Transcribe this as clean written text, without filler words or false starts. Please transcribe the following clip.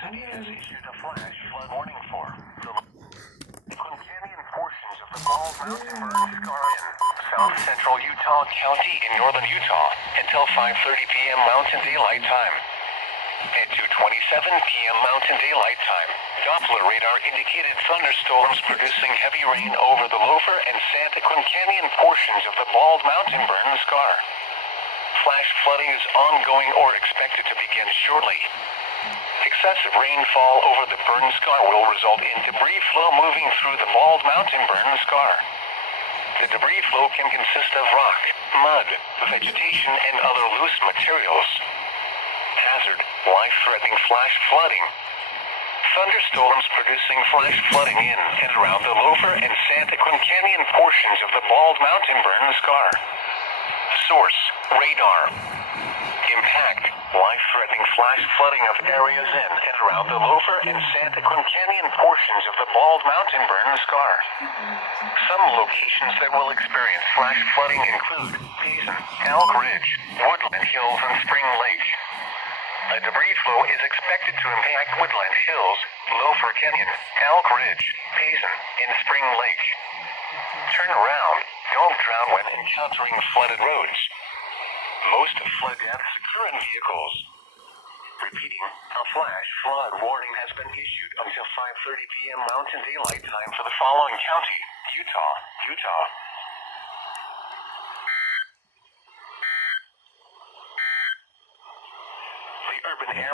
City has issued a flash flood warning for the Canyon portions of the Bald Mountain burn scar in south central Utah County in northern Utah until 5:30 p.m. Mountain Daylight Time. At 2:27 p.m. Mountain Daylight Time, Doppler radar indicated thunderstorms producing heavy rain over the Loafer and Santa Cruz Canyon portions of the Bald Mountain burn scar. Flash flooding is ongoing or expected to begin shortly. Excessive rainfall over the burn scar will result in debris flow moving through the Bald Mountain burn scar. The debris flow can consist of rock, mud, vegetation, and other loose materials. Hazard: life-threatening flash flooding. Thunderstorms producing flash flooding in and around the Loafer and Santa Cruz Canyon portions of the Bald Mountain burn scar. Source: radar. Impact: life-threatening flash flooding of areas in and around the Loafer and Santa Cruz Canyon portions of the Bald Mountain burn scar. Some locations that will experience flash flooding include Payson, Elk Ridge, Woodland Hills, and Spring Lake. A debris flow is expected to impact Woodland Hills, Loafer Canyon, Elk Ridge, Payson, and Spring Lake. Turn around. Don't drown when encountering flooded roads. Most flood deaths occur in vehicles. Repeating, a flash flood warning has been issued until 5:30 p.m. Mountain Daylight Time for the following county: Utah,